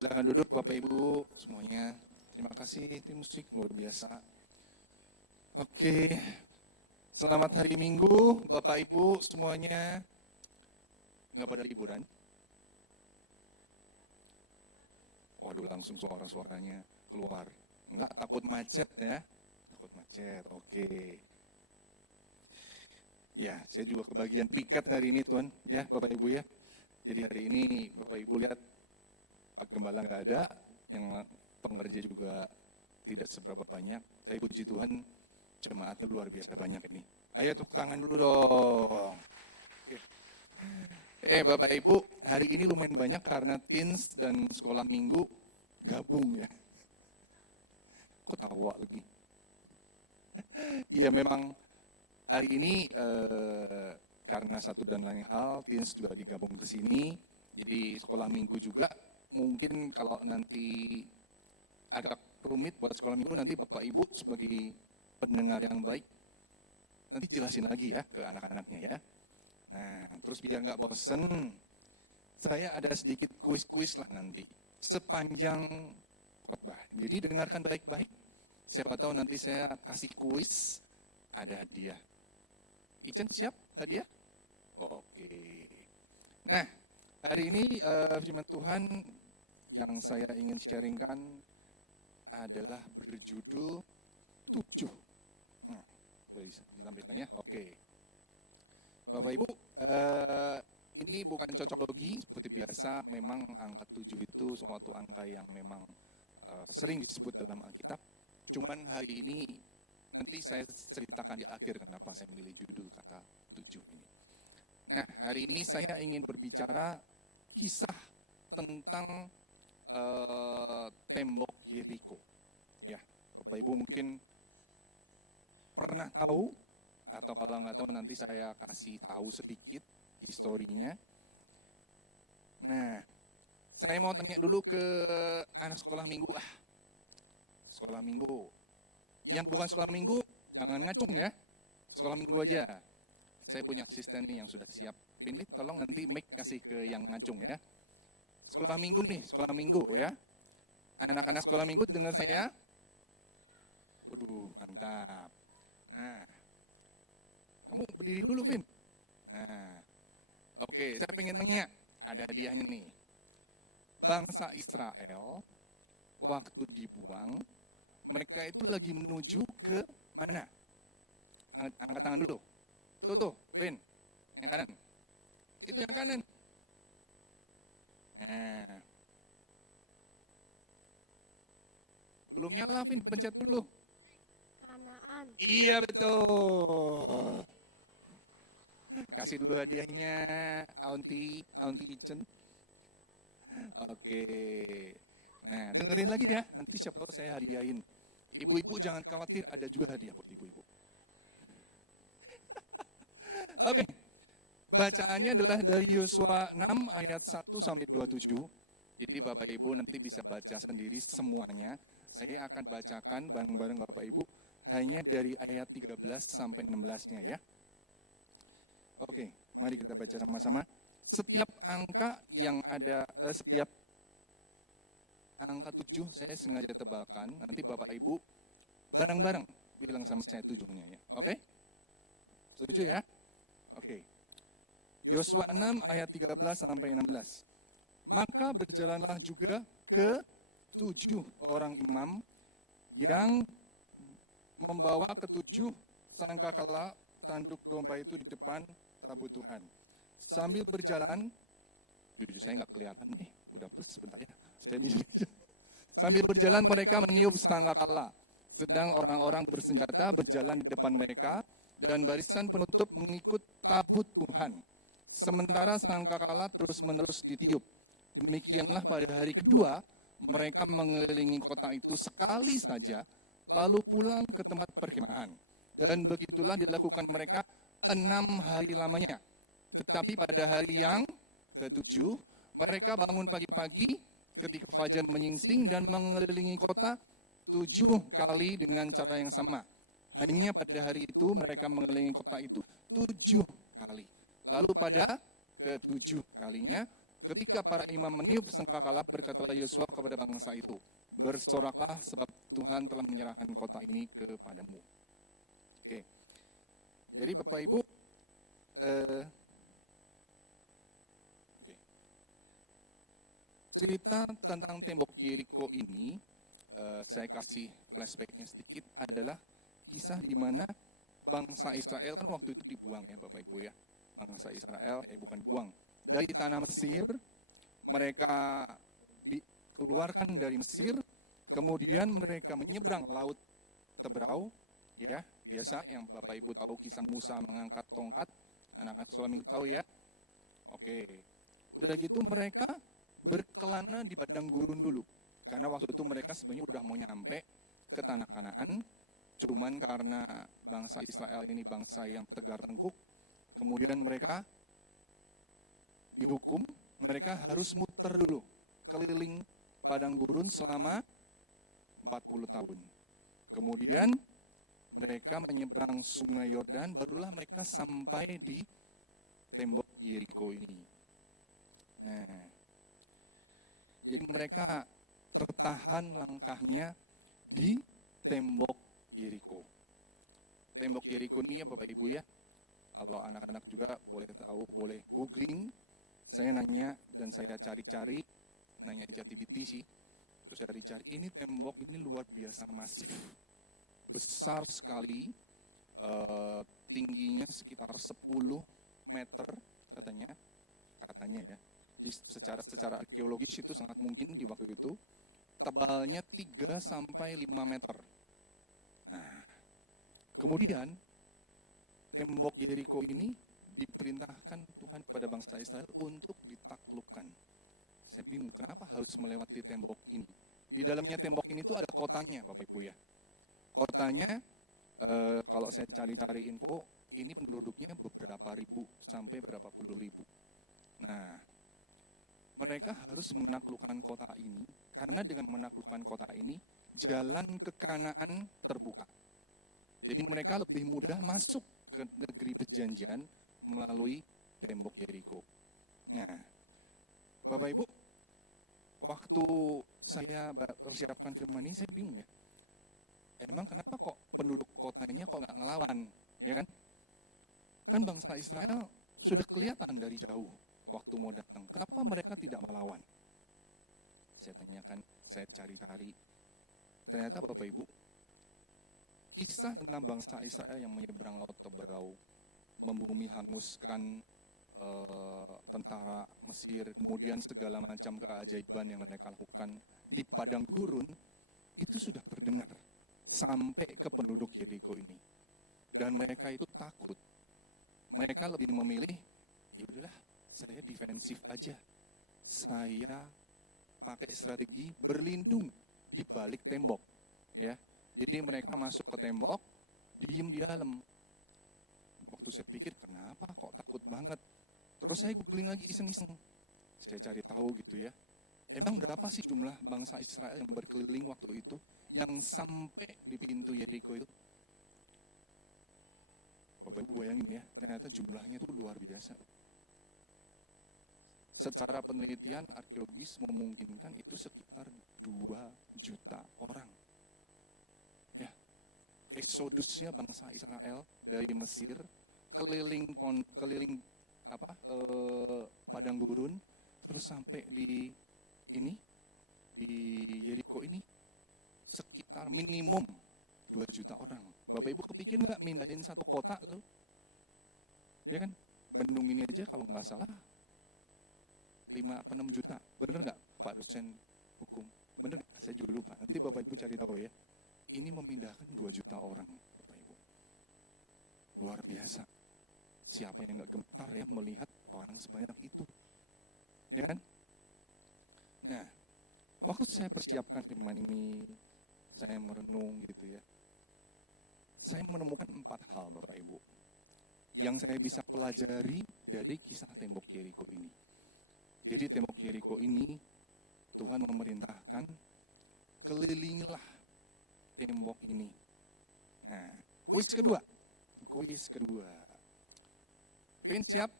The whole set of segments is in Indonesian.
Silakan duduk Bapak Ibu semuanya. Terima kasih tim musik luar biasa. Oke, selamat hari Minggu Bapak Ibu semuanya. Nggak pada liburan? Waduh, langsung suara-suaranya keluar. Nggak takut macet ya? Takut macet, oke. Ya, saya juga kebagian piket hari ini Tuan, ya Bapak Ibu ya. Jadi hari ini Bapak Ibu lihat Pak Gembala nggak ada, yang pengerja juga tidak seberapa banyak. Tapi puji Tuhan, jemaatnya luar biasa banyak ini. Ayo tepuk tangan dulu dong. Oke. Bapak Ibu, hari ini lumayan banyak karena teens dan sekolah minggu gabung ya. Ketawa lagi. Iya memang hari ini karena satu dan lain hal, teens juga digabung ke sini. Jadi sekolah minggu juga mungkin kalau nanti agak rumit buat sekolah minggu, nanti Bapak Ibu sebagai pendengar yang baik, nanti jelasin lagi ya ke anak-anaknya ya. Nah, terus biar nggak bosen, saya ada sedikit kuis-kuis lah nanti, sepanjang khotbah. Jadi dengarkan baik-baik, siapa tahu nanti saya kasih kuis, ada hadiah. Ijen siap hadiah? Oke. Nah, hari ini firman Tuhan yang saya ingin sharingkan adalah berjudul 7. Boleh ditampilkan ya? Oke. Bapak Ibu, ini bukan cocok logi seperti biasa, memang angka 7 itu suatu angka yang memang sering disebut dalam Alkitab. Cuman hari ini nanti saya ceritakan di akhir kenapa saya milih judul kata 7 ini. Nah, hari ini saya ingin berbicara kisah tentang tembok Yeriko. Ya, Bapak Ibu mungkin pernah tahu, atau kalau nggak tahu nanti saya kasih tahu sedikit historinya. Nah, saya mau tanya dulu ke anak sekolah minggu. Sekolah minggu. Yang bukan sekolah minggu, jangan ngacung ya. Sekolah minggu aja. Saya punya asisten nih yang sudah siap. Ini tolong nanti mic kasih ke yang ngacung ya. Sekolah minggu nih, sekolah minggu ya. Anak-anak sekolah minggu dengar saya? Waduh, mantap. Nah, kamu berdiri dulu, Vin. Nah, oke, saya pengen tanya, ada hadiahnya nih. Bangsa Israel, waktu dibuang, mereka itu lagi menuju ke mana? Angkat tangan dulu. Tuh, Vin, yang kanan. Itu yang kanan. Nah, belum nyala, Vin, pencet dulu. Kanaan. Iya betul. Kasih dulu hadiahnya, Auntie Chen. Oke. Nah, dengerin lagi ya, nanti siapa tahu saya hadiahin. Ibu-ibu jangan khawatir, ada juga hadiah buat ibu-ibu. Oke. Bacaannya adalah dari Yosua 6 ayat 1 sampai 27. Jadi Bapak Ibu nanti bisa baca sendiri semuanya. Saya akan bacakan bareng-bareng Bapak Ibu hanya dari ayat 13 sampai 16-nya ya. Oke, mari kita baca sama-sama. Setiap angka yang ada, setiap angka 7 saya sengaja tebalkan. Nanti Bapak Ibu bareng-bareng bilang sama saya 7-nya ya. Oke? Setuju ya? Oke. Yosua 6 ayat 13 sampai 16. Maka berjalanlah juga ke 7 orang imam yang membawa ke-7 sangkakala tanduk domba itu di depan tabut Tuhan. Sambil berjalan, jujur saya nggak kelihatan nih, udah plus sebentar ya. Sambil berjalan mereka meniup sangkakala. Sedang orang-orang bersenjata berjalan di depan mereka dan barisan penutup mengikut tabut Tuhan. Sementara sangkakala terus-menerus ditiup. Demikianlah pada hari kedua mereka mengelilingi kota itu sekali saja, lalu pulang ke tempat perkemahan. Dan begitulah dilakukan mereka 6 hari lamanya. Tetapi pada hari yang ketujuh, mereka bangun pagi-pagi ketika fajar menyingsing dan mengelilingi kota 7 kali dengan cara yang sama. Hanya pada hari itu mereka mengelilingi kota itu 7 kali. Lalu pada ke-7 kalinya, ketika para imam meniup sangkakala, berkatalah Yosua kepada bangsa itu, bersoraklah sebab Tuhan telah menyerahkan kota ini kepadamu. Oke. Jadi Bapak Ibu, cerita tentang tembok Yeriko ini, saya kasih flashbacknya sedikit, adalah kisah di mana bangsa Israel kan waktu itu dibuang ya Bapak Ibu ya. Bangsa Israel, bukan buang. Dari tanah Mesir, mereka dikeluarkan dari Mesir, kemudian mereka menyeberang Laut Teberau, ya biasa yang Bapak Ibu tahu kisah Musa mengangkat tongkat, anak-anak suami tahu ya. Oke, udah gitu mereka berkelana di padang gurun dulu, karena waktu itu mereka sebenarnya udah mau nyampe ke tanah Kanaan, cuman karena bangsa Israel ini bangsa yang tegar tengkuk, kemudian mereka dihukum, mereka harus muter dulu keliling padang gurun selama 40 tahun. Kemudian mereka menyeberang sungai Yordan, barulah mereka sampai di tembok Yeriko ini. Nah, jadi mereka tertahan langkahnya di tembok Yeriko. Tembok Yeriko ini ya Bapak Ibu ya, kalau anak-anak juga boleh tahu, boleh googling. Saya nanya dan saya cari-cari, nanya ChatGPT sih, terus cari-cari, ini tembok ini luar biasa masif, besar sekali, tingginya sekitar 10 meter katanya ya. Jadi secara arkeologis itu sangat mungkin di waktu itu, tebalnya 3 sampai 5 meter. Nah, kemudian tembok Yeriko ini diperintahkan Tuhan kepada bangsa Israel untuk ditaklukkan. Saya bingung kenapa harus melewati tembok ini. Di dalamnya tembok ini tuh ada kotanya Bapak Ibu ya. Kotanya, kalau saya cari-cari info, ini penduduknya beberapa ribu sampai berapa puluh ribu. Nah, mereka harus menaklukkan kota ini, karena dengan menaklukkan kota ini, jalan ke Kanaan terbuka. Jadi mereka lebih mudah masuk ke negeri perjanjian melalui tembok Yeriko. Nah, Bapak Ibu, waktu saya persiapkan firman ini, saya bingung ya. Emang kenapa kok penduduk kotanya kok nggak ngelawan, ya kan? Kan bangsa Israel sudah kelihatan dari jauh waktu mau datang. Kenapa mereka tidak melawan? Saya tanyakan, saya cari-cari. Ternyata Bapak Ibu, kisah tentang bangsa Israel yang menyeberang Laut Teberau, membumi hanguskan tentara Mesir, kemudian segala macam keajaiban yang mereka lakukan di padang gurun, itu sudah terdengar sampai ke penduduk Yeriko ini. Dan mereka itu takut. Mereka lebih memilih, ya udahlah, saya defensif aja. Saya pakai strategi berlindung di balik tembok, ya. Jadi mereka masuk ke tembok, diem di dalam. Waktu saya pikir, kenapa kok takut banget? Terus saya googling lagi iseng-iseng. Saya cari tahu gitu ya. Emang berapa sih jumlah bangsa Israel yang berkeliling waktu itu, yang sampai di pintu Yeriko itu? Bapak Ibu bayangin ya, ternyata jumlahnya itu luar biasa. Secara penelitian arkeologis memungkinkan itu sekitar 2 juta orang. Ya, eksodusnya bangsa Israel dari Mesir keliling padang gurun, terus sampai di Yeriko ini sekitar minimum 2 juta orang. Bapak Ibu kepikir nggak mindahin satu kota tuh? Ya kan? Bandung ini aja kalau nggak salah 5 atau 6 juta. Bener nggak Pak dosen hukum? Bener nggak? Saya juga lupa. Nanti Bapak Ibu cari tahu ya. Ini memindahkan 2 juta orang, Bapak Ibu. Luar biasa. Siapa yang nggak gemetar ya melihat orang sebanyak itu? Ya kan? Nah, waktu saya persiapkan firman ini, saya merenung gitu ya. Saya menemukan 4 hal Bapak Ibu yang saya bisa pelajari dari kisah tembok Yeriko ini. Jadi tembok Yeriko ini Tuhan memerintahkan kelilingilah tembok ini. Nah, kuis kedua. Pin siap?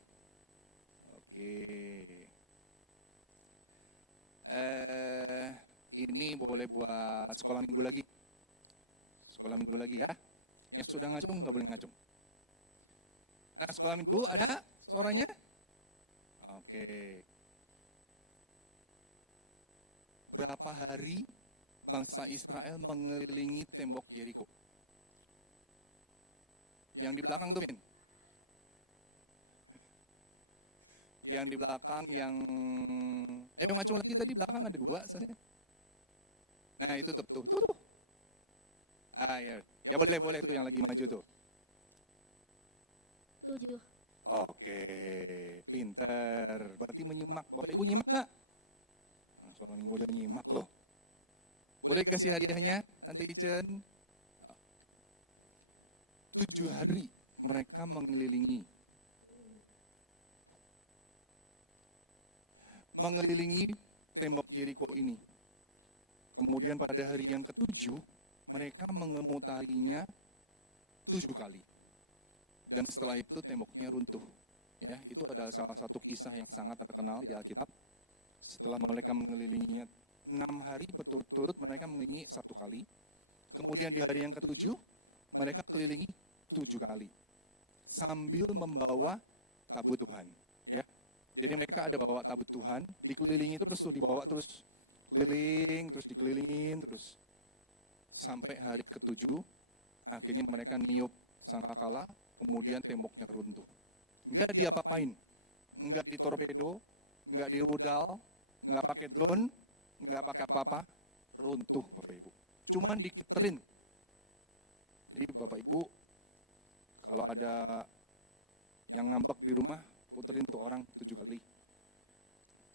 Oke. Ini boleh buat sekolah minggu lagi. Sekolah minggu lagi ya. Yang sudah ngacung nggak boleh ngacung. Nah, sekolah minggu ada suaranya? Oke. Berapa hari bangsa Israel mengelilingi tembok Yeriko? Yang di belakang tuh, Min. Yang di belakang yang ngacung lagi tadi belakang ada 2 saya. Nah, itu tuh. Ah, ya. Ya boleh tuh yang lagi maju tuh. 7. Oke, pinter. Berarti menyimak. Bapak Ibu nyimak nggak? Nah, soal minggu udah nyimak loh. Boleh kasih hadiahnya, Tante Icen? 7 hari mereka mengelilingi tembok Yeriko ini. Kemudian pada hari yang ke-7, mereka mengemutarinya 7 kali. Dan setelah itu temboknya runtuh. Ya, itu adalah salah satu kisah yang sangat terkenal di Alkitab. Setelah mereka mengelilinginya 6 hari berturut-turut, mereka mengelilingi 1 kali. Kemudian di hari yang ke-7, mereka kelilingi 7 kali. Sambil membawa tabut Tuhan. Ya. Jadi mereka ada bawa tabut Tuhan, dikelilingi terus tuh, dibawa terus. Keliling, terus dikelilingin terus. Sampai hari ke-7, akhirnya mereka niup sangkakala, kemudian temboknya runtuh. Enggak diapa-apain, enggak ditorpedo, enggak dirudal, enggak pakai drone, enggak pakai apa-apa, runtuh Bapak Ibu. Cuman dikiterin. Jadi Bapak Ibu, kalau ada yang ngambek di rumah, puterin tuh orang 7 kali.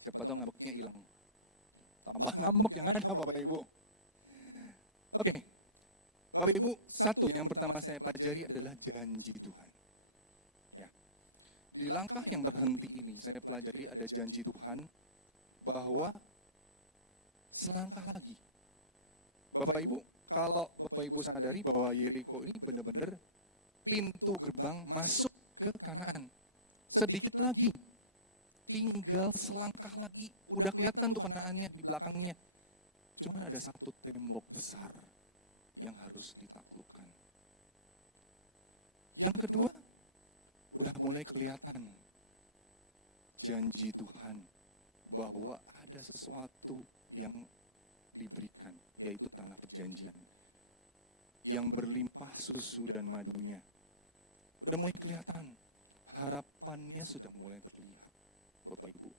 Cepat tuh ngambeknya hilang. Tambah ngambek yang ada Bapak Ibu. Oke. Bapak Ibu, satu yang pertama saya pelajari adalah janji Tuhan. Ya. Di langkah yang berhenti ini, saya pelajari ada janji Tuhan bahwa selangkah lagi. Bapak Ibu, kalau Bapak Ibu sadari bahwa Yeriko ini benar-benar pintu gerbang masuk ke Kanaan. Sedikit lagi, tinggal selangkah lagi, udah kelihatan tuh Kanaannya di belakangnya. Cuma ada satu tembok besar yang harus ditaklukkan. Yang kedua, udah mulai kelihatan janji Tuhan bahwa ada sesuatu yang diberikan, yaitu tanah perjanjian yang berlimpah susu dan madunya. Udah mulai kelihatan, harapannya sudah mulai terlihat, Bapak Ibu.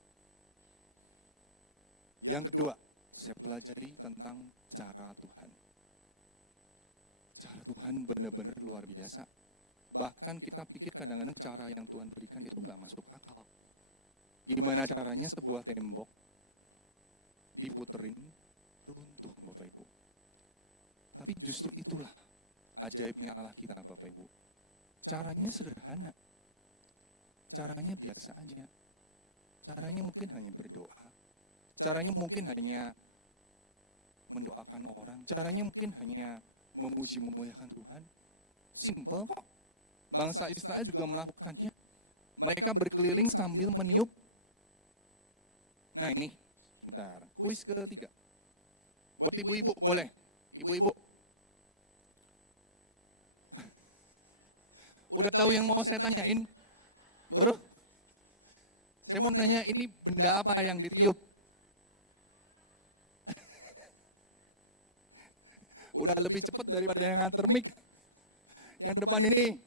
Yang kedua, saya pelajari tentang cara Tuhan. Cara Tuhan benar-benar luar biasa. Bahkan kita pikir kadang-kadang cara yang Tuhan berikan itu nggak masuk akal. Gimana caranya sebuah tembok diputerin, runtuh Bapak Ibu. Tapi justru itulah ajaibnya Allah kita Bapak Ibu. Caranya sederhana. Caranya biasa aja. Caranya mungkin hanya berdoa. Caranya mungkin hanya mendoakan orang. Caranya mungkin hanya memuji memuliakan Tuhan. Simple kok. Bangsa Israel juga melakukannya. Mereka berkeliling sambil meniup. Nah ini, sebentar. Kuis ketiga. Buat ibu-ibu, boleh? Ibu-ibu. Udah tahu yang mau saya tanyain? Bro? Saya mau nanya, ini benda apa yang ditiup? Udah lebih cepat daripada yang nganter mic. Yang depan ini.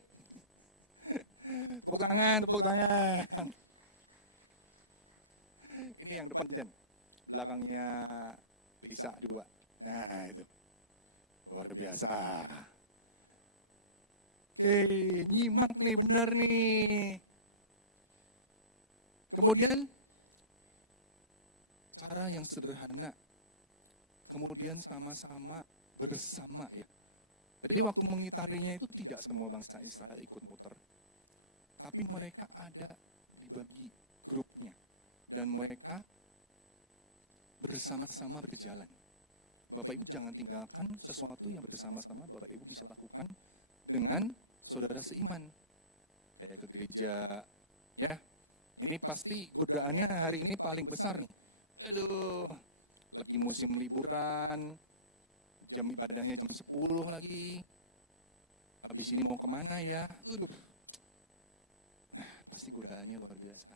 Tepuk tangan. Ini yang depan, Jen. Belakangnya bisa 2. Nah itu, luar biasa. Oke, nyimak nih, benar nih. Kemudian, cara yang sederhana, kemudian sama-sama bersama ya. Jadi waktu mengitarinya itu tidak semua bangsa Israel ikut muter. Tapi mereka ada dibagi grupnya. Dan mereka bersama-sama berjalan. Bapak Ibu jangan tinggalkan sesuatu yang bersama-sama Bapak Ibu bisa lakukan dengan saudara seiman. Kayak ke gereja, ya. Ini pasti godaannya hari ini paling besar nih. Aduh, lagi musim liburan, jam ibadahnya jam 10 lagi. Habis ini mau kemana ya? Aduh, pasti godaannya luar biasa.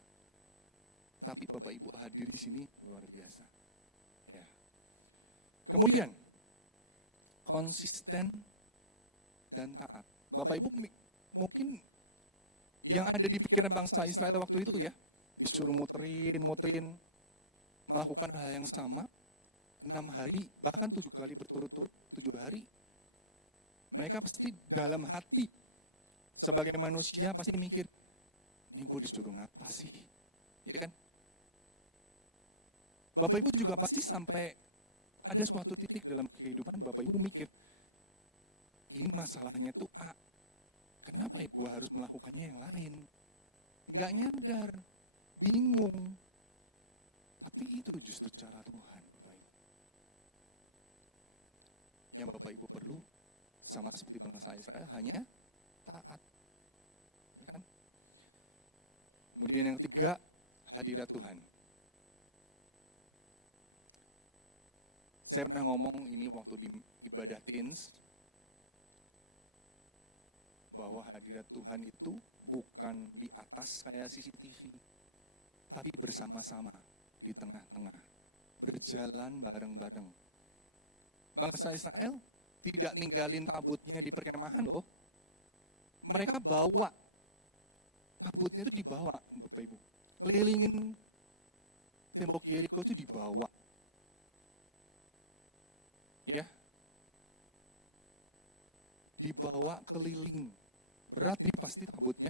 Tapi Bapak Ibu hadir di sini luar biasa. Ya. Kemudian, konsisten dan taat. Bapak Ibu mungkin yang ada di pikiran bangsa Israel waktu itu ya, disuruh muterin, melakukan hal yang sama, 6 hari, bahkan 7 kali berturut-turut, 7 hari. Mereka pasti dalam hati, sebagai manusia pasti mikir, ini gue disuruh ngapa sih? Ya kan? Bapak Ibu juga pasti sampai ada suatu titik dalam kehidupan Bapak Ibu mikir, ini masalahnya tuh A. Kenapa ya gue harus melakukannya yang lain? Nggak nyadar, bingung. Tapi itu justru cara Tuhan, Bapak Ibu. Yang Bapak Ibu perlu, sama seperti bangsa Israel, hanya taat. Kan? Kemudian yang ketiga, hadirat Tuhan. Saya pernah ngomong ini waktu di ibadah teens, bahwa hadirat Tuhan itu bukan di atas kayak CCTV, tapi bersama-sama di tengah-tengah, berjalan bareng-bareng. Bangsa Israel tidak ninggalin tabutnya di perkemahan loh. Mereka bawa, tabutnya itu dibawa, Bapak Ibu. Kelilingin tembok Yeriko itu dibawa. Ya, dibawa keliling. Berat nih pasti tabutnya,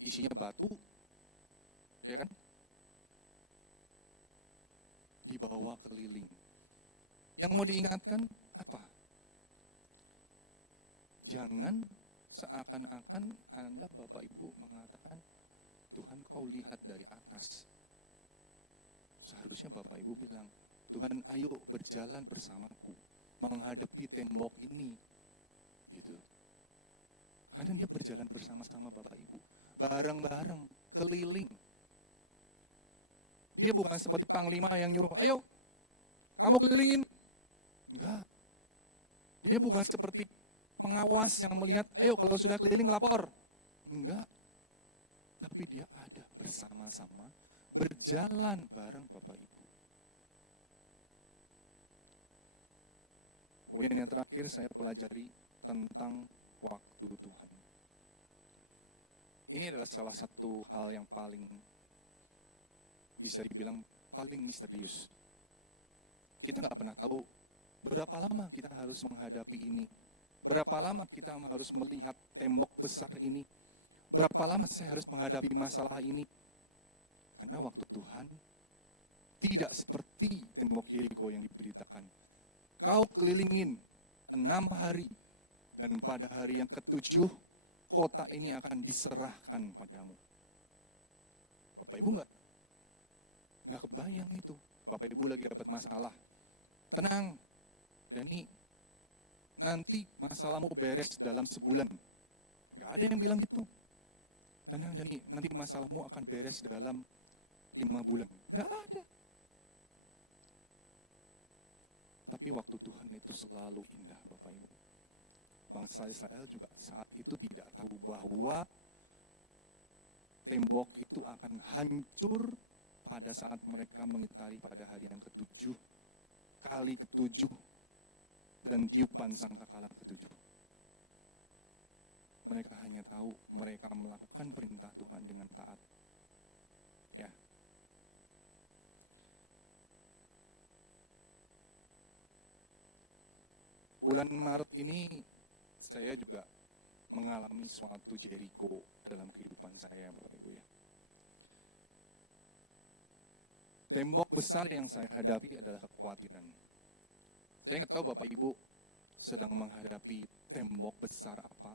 isinya batu, ya kan? Dibawa keliling. Yang mau diingatkan apa? Jangan seakan-akan Anda Bapak Ibu mengatakan, Tuhan kau lihat dari atas. Seharusnya Bapak Ibu bilang, Tuhan ayo berjalan bersamaku, menghadapi tembok ini. Gitu. Karena dia berjalan bersama-sama Bapak Ibu, bareng-bareng, keliling. Dia bukan seperti panglima yang nyuruh, ayo, kamu kelilingin. Enggak. Dia bukan seperti pengawas yang melihat, ayo kalau sudah keliling lapor. Enggak. Tapi dia ada bersama-sama, berjalan bareng Bapak Ibu. Kemudian yang terakhir saya pelajari tentang waktu Tuhan. Ini adalah salah satu hal yang paling, bisa dibilang paling misterius. Kita nggak pernah tahu berapa lama kita harus menghadapi ini. Berapa lama kita harus melihat tembok besar ini. Berapa lama saya harus menghadapi masalah ini. Karena waktu Tuhan tidak seperti tembok Yeriko yang diberitakan. Kau kelilingin 6 hari. Dan pada hari yang ke-7, kota ini akan diserahkan padamu. Bapak Ibu nggak kebayang itu. Bapak Ibu lagi dapat masalah. Tenang, Dani, nanti masalahmu beres dalam sebulan. Nggak ada yang bilang gitu. Tenang Dani, nanti masalahmu akan beres dalam 5 bulan. Nggak ada. Tapi waktu Tuhan itu selalu indah, Bapak Ibu. Bangsa Israel juga saat itu tidak tahu bahwa tembok itu akan hancur pada saat mereka mengitari pada hari yang ke-7, kali ke-7, dan tiupan sangkakala ke-7. Mereka hanya tahu mereka melakukan perintah Tuhan dengan taat. Ya. bulan Maret ini saya juga mengalami suatu Jericho dalam kehidupan saya, Bapak Ibu ya. Tembok besar yang saya hadapi adalah kekhawatiran. Saya nggak tahu Bapak Ibu sedang menghadapi tembok besar apa.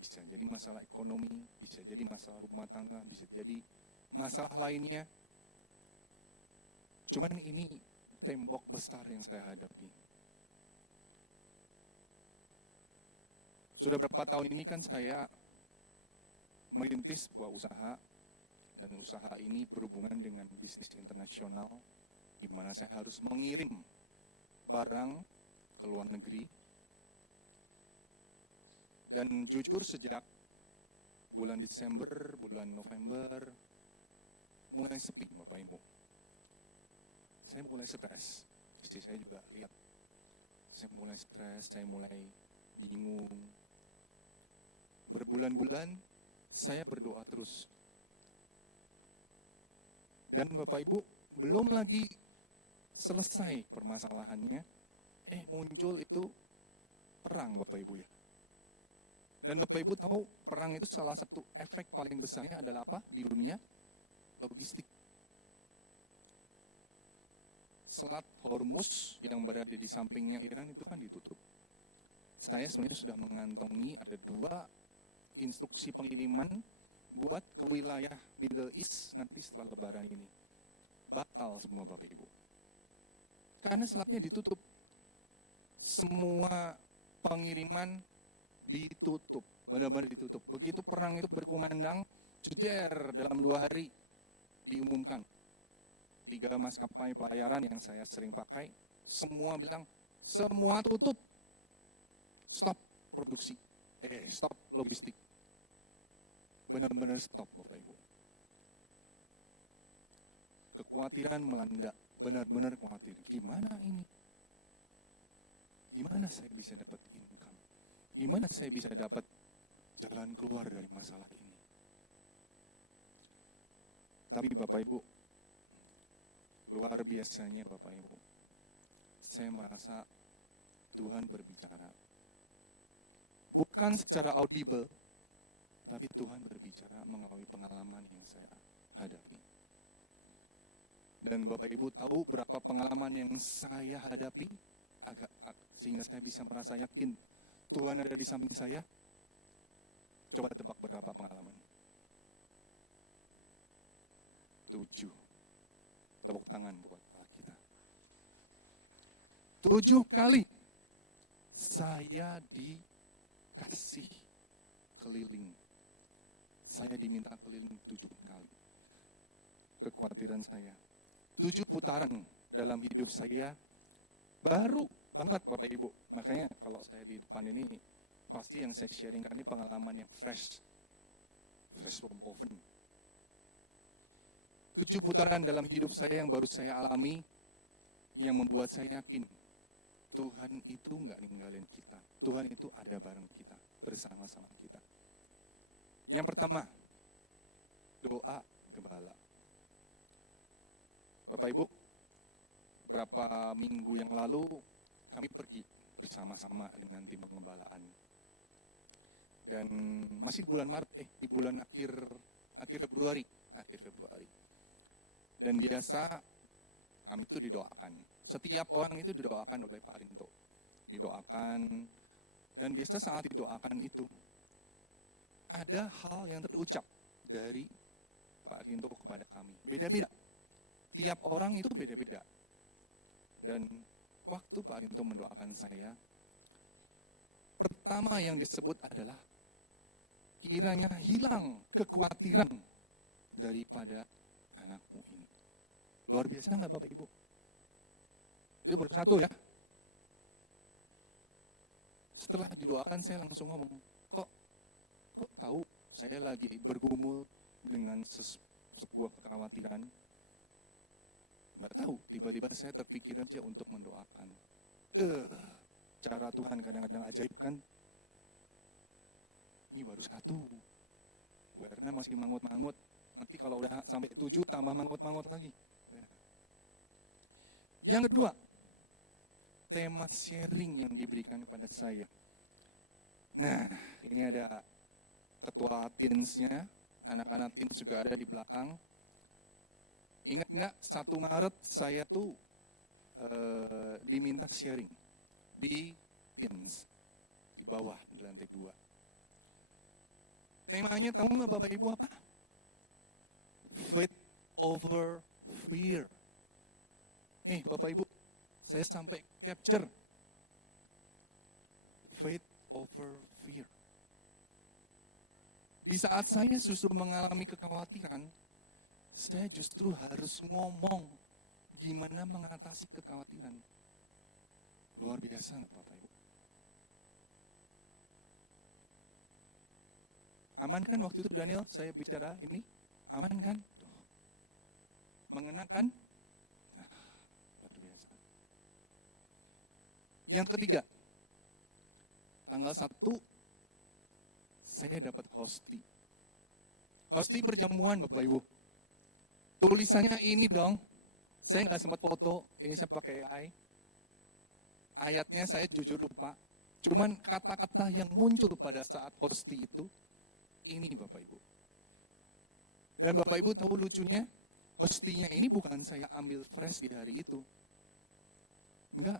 Bisa jadi masalah ekonomi, bisa jadi masalah rumah tangga, bisa jadi masalah lainnya. Cuman ini tembok besar yang saya hadapi. Sudah berapa tahun ini kan saya merintis sebuah usaha, dan usaha ini berhubungan dengan bisnis internasional, di mana saya harus mengirim barang ke luar negeri. Dan jujur sejak bulan Desember, bulan November, mulai sepi Bapak Ibu. Saya mulai stres, istri saya juga lihat. Saya mulai stres, saya mulai bingung. Berbulan-bulan saya berdoa terus. Dan Bapak Ibu, belum lagi selesai permasalahannya, muncul itu perang Bapak Ibu ya. Dan Bapak Ibu tahu perang itu salah satu efek paling besarnya adalah apa di dunia? Logistik. Selat Hormuz yang berada di sampingnya Iran itu kan ditutup. Saya sebenarnya sudah mengantongi ada 2 instruksi pengiriman buat ke wilayah Middle East nanti setelah Lebaran ini. Batal semua Bapak Ibu. Karena selatnya ditutup. Semua pengiriman ditutup, benar-benar ditutup. Begitu perang itu berkumandang, jeder dalam 2 hari diumumkan. 3 maskapai pelayaran yang saya sering pakai, semua bilang, semua tutup. Stop produksi, stop logistik. Benar-benar stop Bapak Ibu. Kekhawatiran melanda, benar-benar khawatir. Gimana ini? Gimana saya bisa dapat income? Gimana saya bisa dapat jalan keluar dari masalah ini? Tapi Bapak Ibu, luar biasanya Bapak Ibu, saya merasa Tuhan berbicara. Bukan secara audible, tapi Tuhan berbicara melalui pengalaman yang saya hadapi. Dan Bapak Ibu tahu berapa pengalaman yang saya hadapi, sehingga saya bisa merasa yakin Tuhan ada di samping saya. Coba tebak berapa pengalaman? 7. Tepuk tangan buat kita. 7 kali saya dikasih keliling. Saya diminta keliling 7 kali. Kekhawatiran saya. 7 putaran dalam hidup saya baru banget Bapak Ibu. Makanya kalau saya di depan ini, pasti yang saya sharingkan ini pengalaman yang fresh from oven. 7 putaran dalam hidup saya yang baru saya alami, yang membuat saya yakin Tuhan itu nggak ninggalin kita. Tuhan itu ada bareng kita, bersama-sama kita. Yang pertama, doa gembala. Bapak Ibu, beberapa minggu yang lalu kami pergi bersama-sama dengan tim pengembalaan. Dan masih bulan Maret, di bulan akhir Februari. Dan biasa kami itu didoakan. Setiap orang itu didoakan oleh Pak Rinto. Didoakan, dan biasa saat didoakan itu, ada hal yang terucap dari Pak Rinto kepada kami. Beda-beda. Tiap orang itu beda-beda. Dan waktu Pak Rinto mendoakan saya, pertama yang disebut adalah kiranya hilang kekhawatiran daripada anakmu ini. Luar biasa nggak Bapak Ibu? Itu baru 1 ya. Setelah didoakan saya langsung ngomong, kok tahu saya lagi bergumul dengan sebuah kekhawatiran. Nggak tahu, tiba-tiba saya terpikir aja untuk mendoakan. Cara Tuhan kadang-kadang ajaib kan. Ini baru 1. Karena masih mangut-mangut. Nanti kalau udah sampai 7 tambah mangut-mangut lagi. Yang kedua, tema sharing yang diberikan kepada saya. Nah, ini ada ketua teens-nya, anak-anak teens juga ada di belakang. Ingat nggak 1 Maret saya tuh diminta sharing di teens, di bawah, di lantai 2. Temanya tahu nggak Bapak Ibu apa? Faith over fear. Nih Bapak Ibu, saya sampai capture. Faith over fear. Di saat saya justru mengalami kekhawatiran, saya justru harus ngomong gimana mengatasi kekhawatiran. Luar biasa nggak Bapak Ibu? Aman kan waktu itu Daniel saya bicara ini? Aman kan? Mengenakan? Nah, luar biasa. Yang ketiga, tanggal 1 saya dapat hosti. Hosti perjamuan Bapak Ibu. Tulisannya ini dong. Saya nggak sempat foto, ini saya pakai AI. Ayatnya saya jujur lupa. Cuman kata-kata yang muncul pada saat hosti itu, ini Bapak Ibu. Dan Bapak Ibu tahu lucunya, hostinya ini bukan saya ambil fresh di hari itu. Enggak.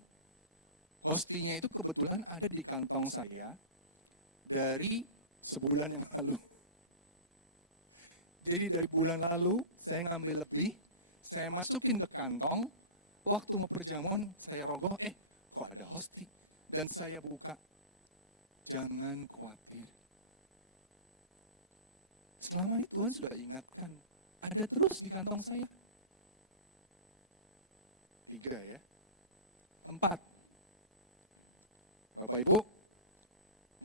Hostinya itu kebetulan ada di kantong saya dari sebulan yang lalu. Jadi dari bulan lalu saya ngambil lebih, saya masukin ke kantong, waktu mau perjamuan saya rogoh, kok ada hosti. Dan saya buka, jangan khawatir. Selama itu Tuhan sudah ingatkan, ada terus di kantong saya. 3 ya. 4. Bapak Ibu,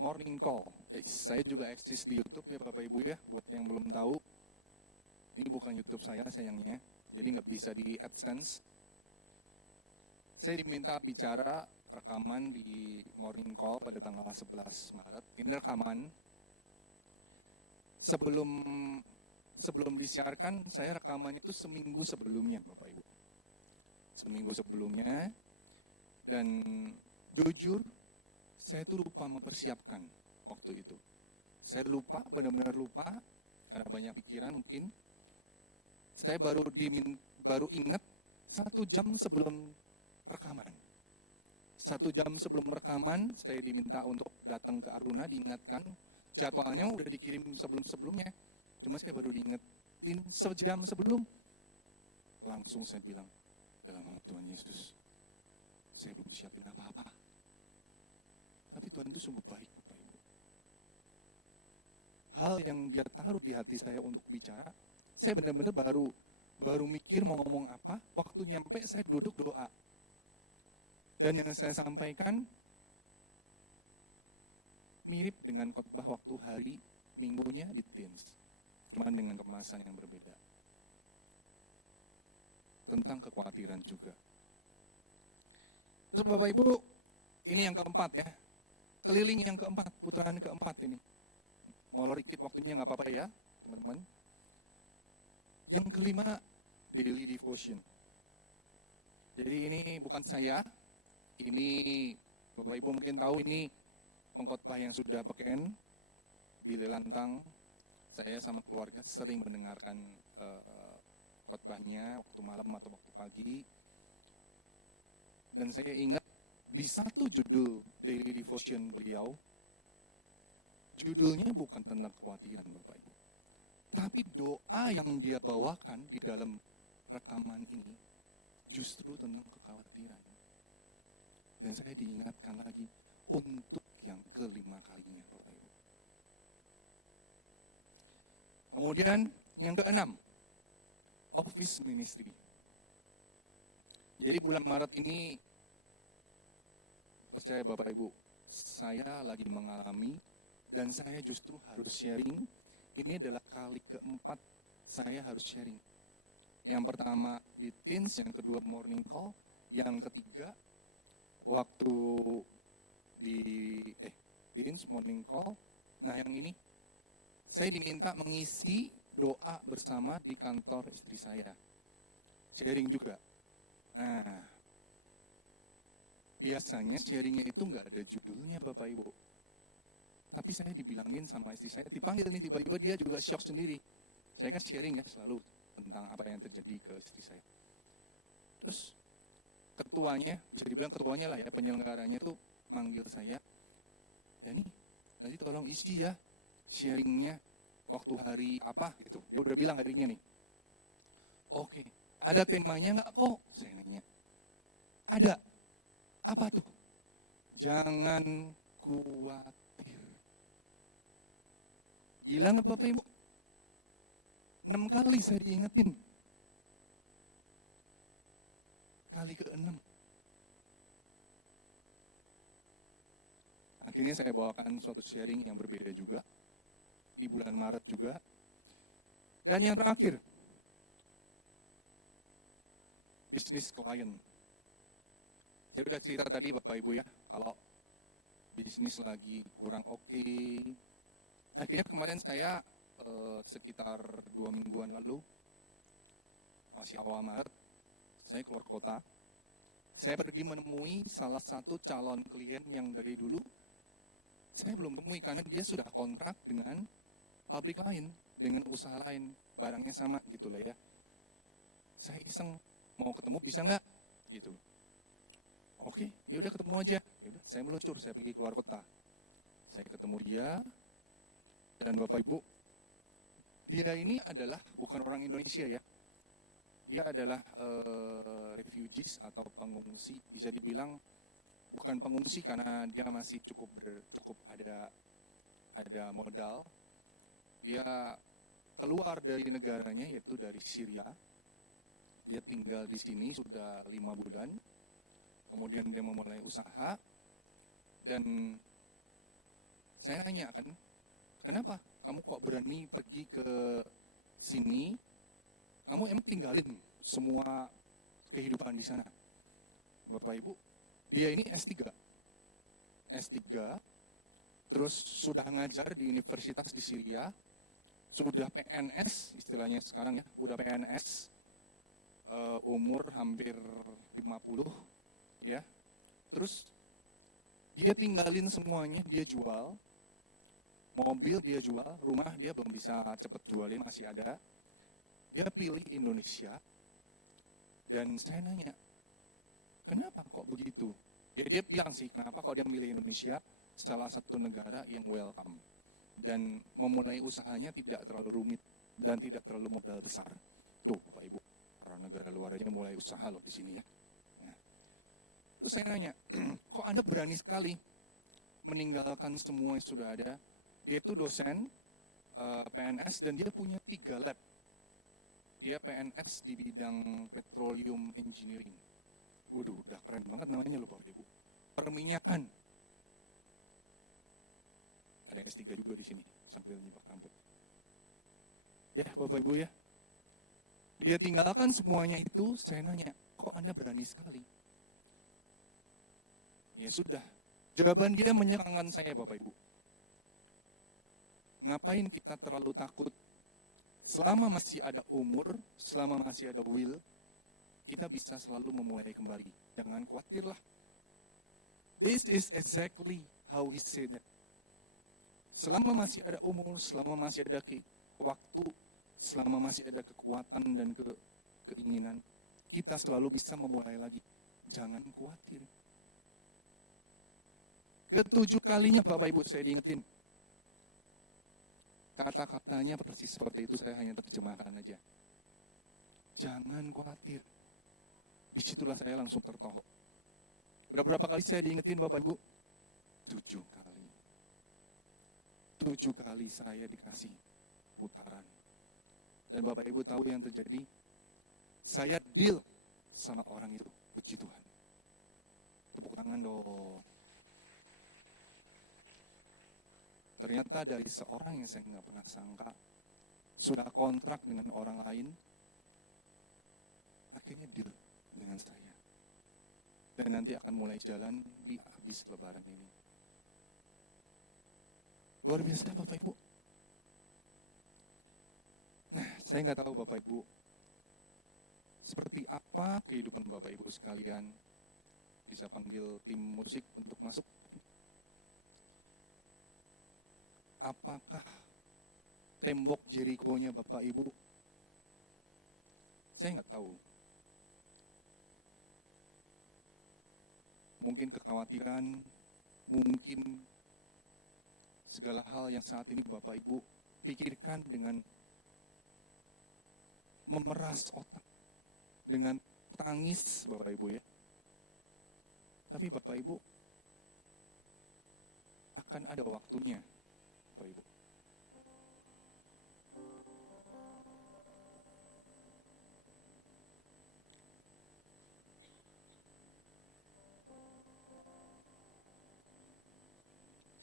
morning call. Saya juga eksis di YouTube ya Bapak Ibu ya, buat yang belum tahu. Ini bukan YouTube saya sayangnya, jadi nggak bisa di AdSense. Saya diminta bicara rekaman di morning call pada tanggal 11 Maret. Ini rekaman. Sebelum disiarkan, saya rekamannya itu seminggu sebelumnya Bapak Ibu. Seminggu sebelumnya, dan jujur, saya itu lupa mempersiapkan waktu itu. Saya lupa, benar-benar lupa, karena banyak pikiran mungkin. Saya baru ingat 1 jam sebelum rekaman. 1 jam sebelum rekaman, saya diminta untuk datang ke Aruna, diingatkan. Jadwalnya udah dikirim sebelum-sebelumnya. Cuma saya baru diingetin sejam sebelum. Langsung saya bilang, dalam nama Tuhan Yesus, saya belum siapin apa-apa. Tapi Tuhan itu sungguh baik, Bapak Ibu. Hal yang dia taruh di hati saya untuk bicara, saya benar-benar baru mikir mau ngomong apa, waktu nyampe saya duduk doa. Dan yang saya sampaikan mirip dengan khotbah waktu hari minggunya di Teens, cuma dengan kemasan yang berbeda. Tentang kekhawatiran juga. Terus Bapak Ibu, ini yang keempat ya. Keliling yang keempat, putaran keempat ini. Molor dikit waktunya nggak apa-apa ya, teman-teman. Yang kelima, daily devotion. Jadi ini bukan saya, ini Bapak Ibu mungkin tahu ini pengkhotbah yang sudah beken, Billy Lantang. Saya sama keluarga sering mendengarkan khotbahnya waktu malam atau waktu pagi. Dan saya ingat di satu judul daily devotion beliau, judulnya bukan tentang kekhawatiran Bapak Ibu. Tapi doa yang dia bawakan di dalam rekaman ini justru tentang kekhawatiran. Dan saya diingatkan lagi untuk yang kelima kalinya Bapak Ibu. Kemudian yang keenam, office ministry. Jadi bulan Maret ini, percaya Bapak Ibu, saya lagi mengalami dan saya justru harus sharing. Ini adalah kali keempat saya harus sharing. Yang pertama di Teens, yang kedua morning call, yang ketiga waktu di Teens morning call. Nah yang ini saya diminta mengisi doa bersama di kantor istri saya. Sharing juga. Nah, Biasanya sharingnya itu nggak ada judulnya Bapak Ibu. Tapi saya dibilangin sama istri saya, dipanggil nih tiba-tiba dia juga shock sendiri. Saya kan sharing ya selalu tentang apa yang terjadi ke istri saya. Terus ketuanya, bisa dibilang ketuanya lah ya, penyelenggaranya tuh manggil saya, ya nih nanti tolong isi ya sharingnya waktu hari apa gitu. Dia udah bilang harinya nih. Oke, ada temanya nggak kok? Saya nanya. Ada. Apa tuh? Jangan khawatir. Gila nggak Bapak Ibu? 6 kali saya diingetin. Kali ke-6. Akhirnya saya bawakan suatu sharing yang berbeda juga. Di bulan Maret juga. Dan yang terakhir, bisnis klien. Saya udah cerita tadi Bapak Ibu ya, kalau bisnis lagi kurang oke. Akhirnya kemarin saya sekitar 2 mingguan lalu, masih awal Maret, saya keluar kota. Saya pergi menemui salah satu calon klien yang dari dulu saya belum temui karena dia sudah kontrak dengan pabrik lain, dengan usaha lain, barangnya sama gitu lah ya. Saya iseng, mau ketemu bisa nggak? Gitu. Oke, ya udah ketemu aja. Yaudah, saya meluncur, saya pergi keluar kota. Saya ketemu dia, dan Bapak Ibu, dia ini adalah bukan orang Indonesia ya. Dia adalah refugees atau pengungsi, bisa dibilang bukan pengungsi karena dia masih cukup ada modal. Dia keluar dari negaranya yaitu dari Syria. Dia tinggal di sini sudah 5 bulan. Kemudian dia memulai usaha. Dan saya nanya kan, kenapa kamu kok berani pergi ke sini? Kamu emang tinggalin semua kehidupan di sana? Bapak Ibu, dia ini S3. S3, terus sudah ngajar di universitas di Syria, sudah PNS, istilahnya sekarang ya, udah PNS, umur hampir 50, ya. Terus dia tinggalin semuanya, dia jual, mobil dia jual, rumah dia belum bisa cepet jualin, masih ada. Dia pilih Indonesia, dan saya nanya, kenapa kok begitu? Ya, dia bilang sih, kenapa kok dia milih Indonesia, salah satu negara yang welcome. Dan memulai usahanya tidak terlalu rumit, dan tidak terlalu modal besar. Tuh Bapak Ibu, para negara luar aja mulai usaha loh di sini ya. Nah, terus saya nanya, kok Anda berani sekali meninggalkan semua yang sudah ada? Dia itu dosen, PNS, dan dia punya 3 lab. Dia PNS di bidang petroleum engineering. Waduh, udah keren banget namanya loh Bapak Ibu. Perminyakan. Ada S3 juga di sini sambil nyibak rambut. Ya Bapak Ibu ya. Dia tinggalkan semuanya itu, saya nanya, kok Anda berani sekali? Ya sudah. Jawaban dia menyerangkan saya Bapak Ibu. Ngapain kita terlalu takut? Selama masih ada umur, selama masih ada will, kita bisa selalu memulai kembali. Jangan khawatirlah. This is exactly how he said it. Selama masih ada umur, selama masih ada waktu, selama masih ada kekuatan dan keinginan, kita selalu bisa memulai lagi. Jangan khawatir. Ke-7 kalinya Bapak Ibu saya diingetin. Kata-katanya persis seperti itu, saya hanya terjemahkan aja. Jangan khawatir. Disitulah saya langsung tertohok. Udah berapa kali saya diingetin Bapak Ibu? 7 kali. 7 kali saya dikasih putaran. Dan Bapak Ibu tahu yang terjadi? Saya deal sama orang itu. Puji Tuhan. Tepuk tangan dong. Ternyata dari seorang yang saya nggak pernah sangka, sudah kontrak dengan orang lain, akhirnya deal dengan saya. Dan nanti akan mulai jalan di habis lebaran ini. Luar biasa Bapak Ibu. Nah, saya nggak tahu Bapak Ibu, seperti apa kehidupan Bapak Ibu sekalian Bisa panggil tim musik untuk masuk. Apakah tembok Jericho-nya Bapak Ibu? Saya nggak tahu. Mungkin kekhawatiran, mungkin segala hal yang saat ini Bapak Ibu pikirkan dengan memeras otak, dengan tangis Bapak Ibu ya. Tapi Bapak Ibu, akan ada waktunya Bapak Ibu.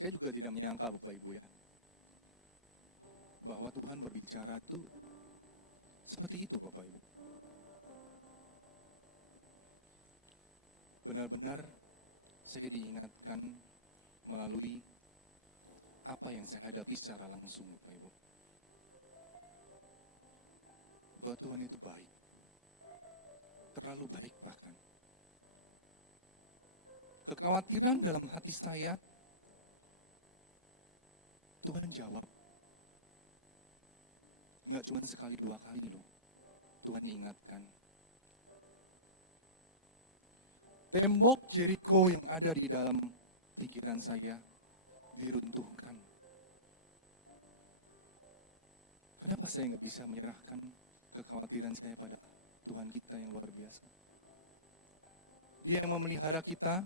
Saya juga tidak menyangka Bapak Ibu ya, bahwa Tuhan berbicara itu seperti itu Bapak Ibu. Benar-benar saya diingatkan melalui apa yang saya hadapi secara langsung Bapak Ibu. Bahwa Tuhan itu baik. Terlalu baik bahkan. Kekhawatiran dalam hati saya, Tuhan jawab. Nggak cuma sekali dua kali loh. Tuhan ingatkan. Tembok Jericho yang ada di dalam pikiran saya diruntuhkan. Kenapa saya nggak bisa menyerahkan kekhawatiran saya pada Tuhan kita yang luar biasa? Dia yang memelihara kita,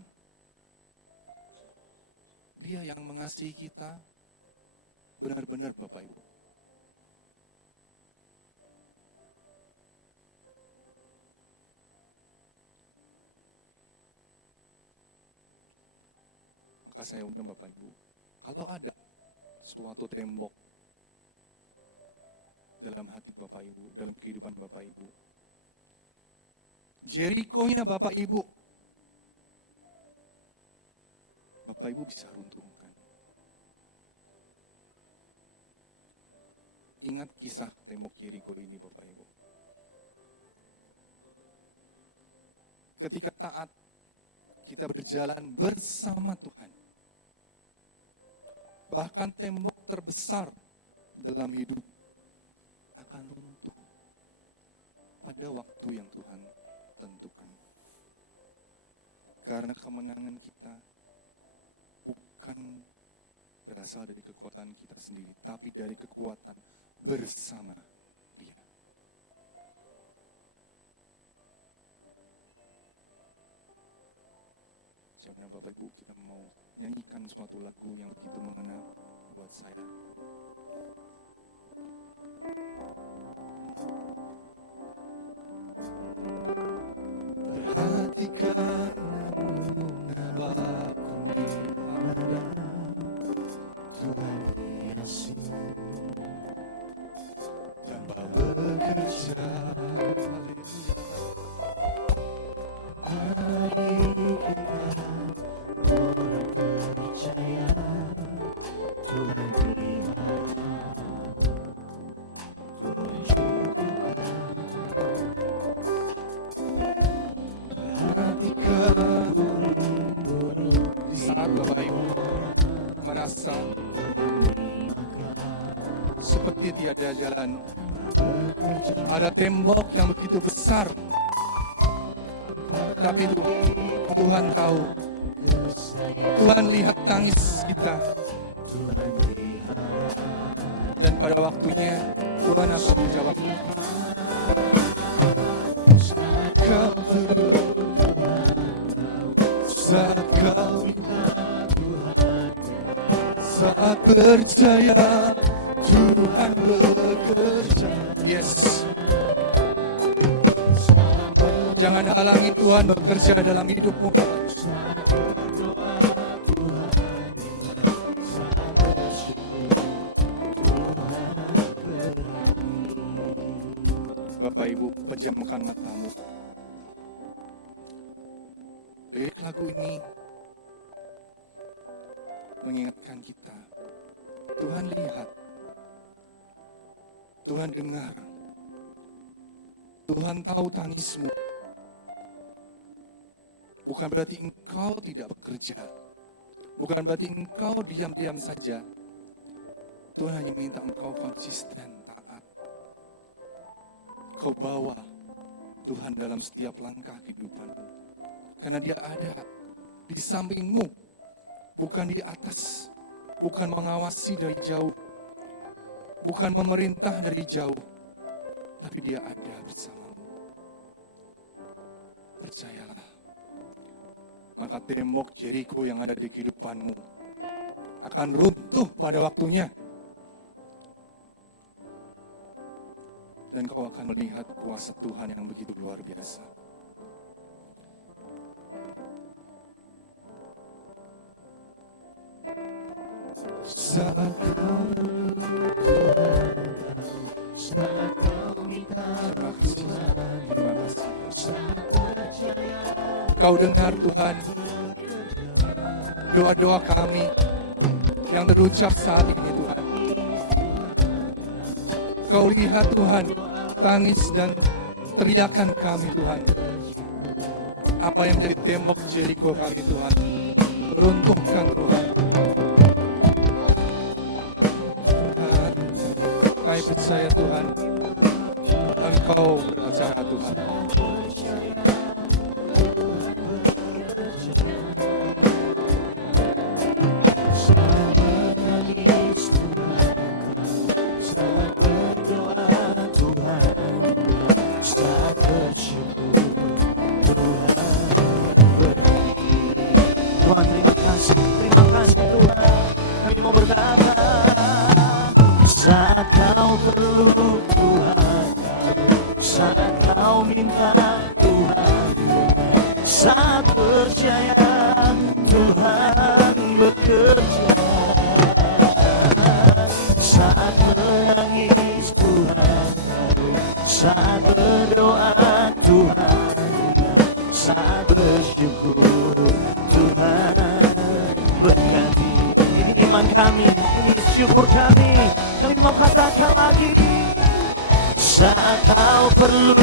Dia yang mengasihi kita, benar-benar Bapak Ibu. Maka saya undang Bapak Ibu, kalau ada suatu tembok dalam hati Bapak Ibu, dalam kehidupan Bapak Ibu, Jericho-nya Bapak Ibu, Bapak Ibu bisa runtuhkan. Ingat kisah tembok Jericho ini Bapak Ibu. Ketika taat, kita berjalan bersama Tuhan. Bahkan tembok terbesar dalam hidup akan runtuh pada waktu yang Tuhan tentukan. Karena kemenangan kita bukan berasal dari kekuatan kita sendiri, tapi dari kekuatan bersama Dia. Jangan Bapak Ibu, kita mau nyanyikan suatu lagu yang begitu mengena buat saya. Perhatikan namaku ada Tuhan Yesus tanpa bekerja. Seperti tiada jalan, ada tembok yang begitu besar, tapi Tuhan tahu, Tuhan lihat tangis kita, dan pada waktunya Tuhan akan menjawab. Kau saat kau saat percaya Tuhan bekerja. Yes. Jangan halangi Tuhan bekerja dalam hidupmu. Bapak Ibu, pejamkan matamu. Lirik lagu ini mengingatkan kita, Tuhan lihat, Tuhan dengar, Tuhan tahu tangismu, Bukan berarti engkau tidak bekerja. Bukan berarti engkau diam-diam saja. Tuhan hanya minta engkau konsisten, taat. Kau bawa Tuhan dalam setiap langkah kehidupanmu. Karena Dia ada di sampingmu, bukan di atas, bukan mengawasi dari jauh, bukan memerintah dari jauh, tapi Dia ada bersamamu. Percayalah, maka tembok Jeriko yang ada di kehidupanmu akan runtuh pada waktunya. Dan kau akan melihat kuasa Tuhan yang begitu luar biasa. Saat kau Kau dengar Tuhan doa-doa kami yang terucap saat ini Tuhan. Kau lihat Tuhan tangis dan teriakan kami Tuhan. Apa yang menjadi tembok Jeriko kami Tuhan, runtuhkan Tuhan. Tuhan, kami percaya Tuhan, Engkau berbicara Tuhan. Kami mau katakan lagi, saat kau perlu